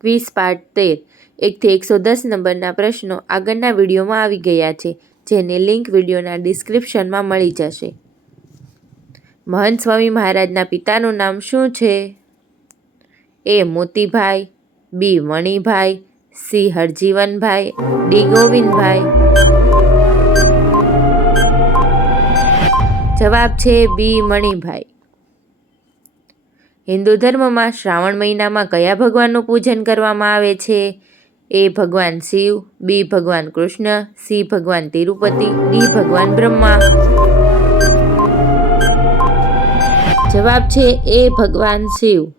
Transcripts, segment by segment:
Quiz part તેર. એકથી એકસો દસ નંબરના પ્રશ્નો આગળના વિડીયોમાં આવી ગયા છે, જેની લિંક વિડીયોના ડિસ્ક્રિપ્શનમાં મળી જશે. મહંત સ્વામી મહારાજના પિતાનું નામ શું છે? A Motibhai, B Manibhai, C Harjivanbhai, D Govindbhai. જવાબ છે બી મણિભાઈ. હિન્દુ ધર્મમાં શ્રાવણ મહિનામાં કયા ભગવાનનું પૂજન કરવામાં આવે છે? એ ભગવાન શિવ, બી ભગવાન કૃષ્ણ, સી ભગવાન તિરુપતિ, ડી ભગવાન બ્રહ્મા. જવાબ છે એ ભગવાન શિવ.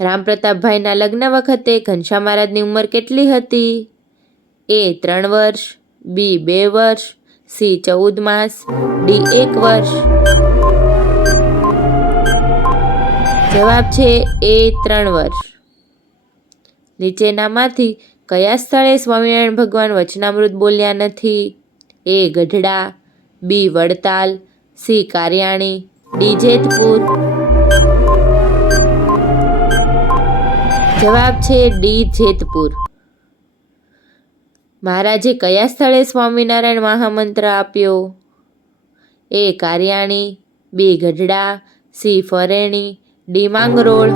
રામપ્રતાપભાઈના લગ્ન વખતે ઘનશ્યામ મહારાજની ઉંમર કેટલી હતી? એ ત્રણ વર્ષ, બી બે વર્ષ, સી ચૌદ માસ, ડી એક વર્ષ. જવાબ છે એ ત્રણ વર્ષ. નીચેનામાંથી કયા સ્થળે સ્વામિનારાયણ ભગવાન વચનામૃત બોલ્યા નથી? A Gadhada, B Vadtal, C Kariyani, D Jetpur. જવાબ છે ડી જેતપુર. મહારાજે કયા સ્થળે સ્વામિનારાયણ મહામંત્ર આપ્યો? A Kariyani, B Gadhada, C Fareni D road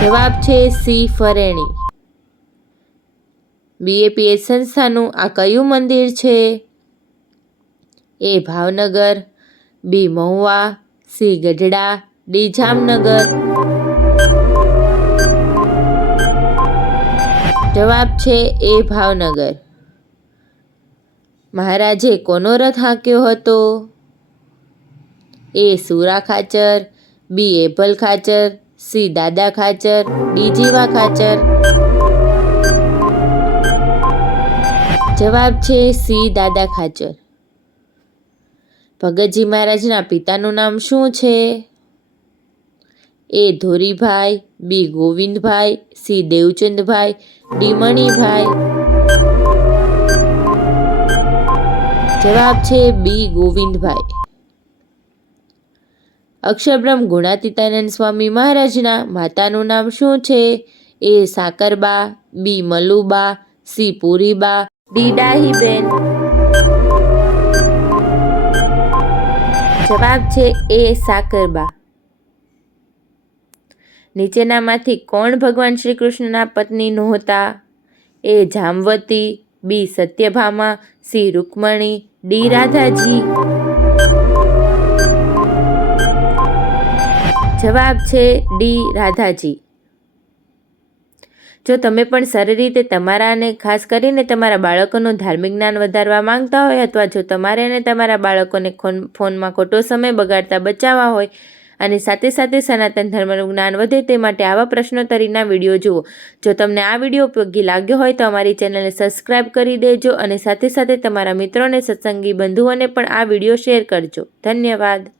જવાબ છે સી ફરેણી. બીએપીએચ સંસ્થાનું આ કયું મંદિર છે? A Bhavnagar. B Mahuva. C Gadhada. D Jamnagar. જવાબ છે એ ભાવનગર. મહારાજે કોનો રથ હાંક્યો હતો? A Sura Khachar, B Ebhal Khachar, C Dada Khachar, D જીવા ખાચર. જવાબ છે સી દાદા ખાચર. ભગતજી મહારાજના પિતાનું નામ શું છે? A Dhoribhai, B Govindbhai, C Devchandbhai, D Manibhai. જવાબ છે બી ગોવિંદભાઈ. અક્ષરબ્રહ્મ ગુણાતીતાનંદ સ્વામી મહારાજના માતાનું નામ શું છે? A Sakarba, B Maluba, C Puriba, D Dahiben. જવાબ છે એ સાકરબા. નીચેનામાંથી કોણ ભગવાન શ્રી કૃષ્ણના પત્ની નહોતા? A Jamvati, B Satyabhama, C Rukmini, D Radhaji. જવાબ છે ડી, રાધાજી. જો તમે પણ સારી રીતે તમારા અને ખાસ કરીને તમારા બાળકોનું ધાર્મિક જ્ઞાન વધારવા માંગતા હોય અથવા જો તમારે અને તમારા બાળકોને ફોનમાં ખોટો સમય બગાડતા બચાવવા હોય અને સાથે સાથે સનાતન ધર્મનું જ્ઞાન વધે તે માટે આવા પ્રશ્નોત્તરીના વીડિયો જુઓ. જો તમને આ વીડિયો ઉપયોગી લાગ્યો હોય તો અમારી ચેનલને સબસ્ક્રાઈબ કરી દેજો અને સાથે સાથે તમારા મિત્રોને, સત્સંગી બંધુઓને પણ આ વીડિયો શેર કરજો. ધન્યવાદ.